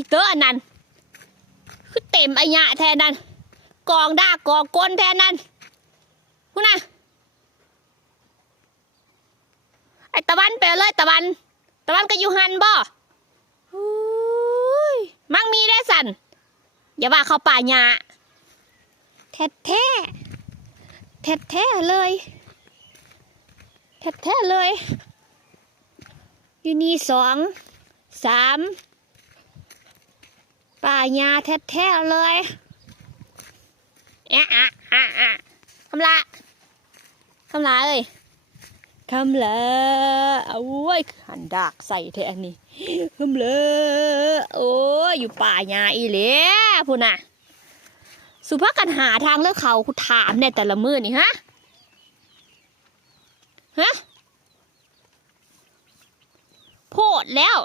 อีเตอร์นั่นคือเต็มไอ้หยะแทนนั่นกองด่ากองก้นแทนนั่นพูดนะไอ้ตะวันไปเลยตะวันก็อยู่หันบ่มั่งมีได้สันอย่าว่าเขาป่าหยาแท้เลยแท้เลยอยู่นี่2 3ป่าหญ้าแท้เลยคำลาเอ้ยคำลาโอ้ยหันดากใส่แท้นี่คำลาโอ้ยอยู่ป่าหญ้าอีเล่พูน่ะสุภาพกันหาทางเลือกเขาคุณถามเนี่ยแต่ละมื้อนี่ฮะโพดแล้ว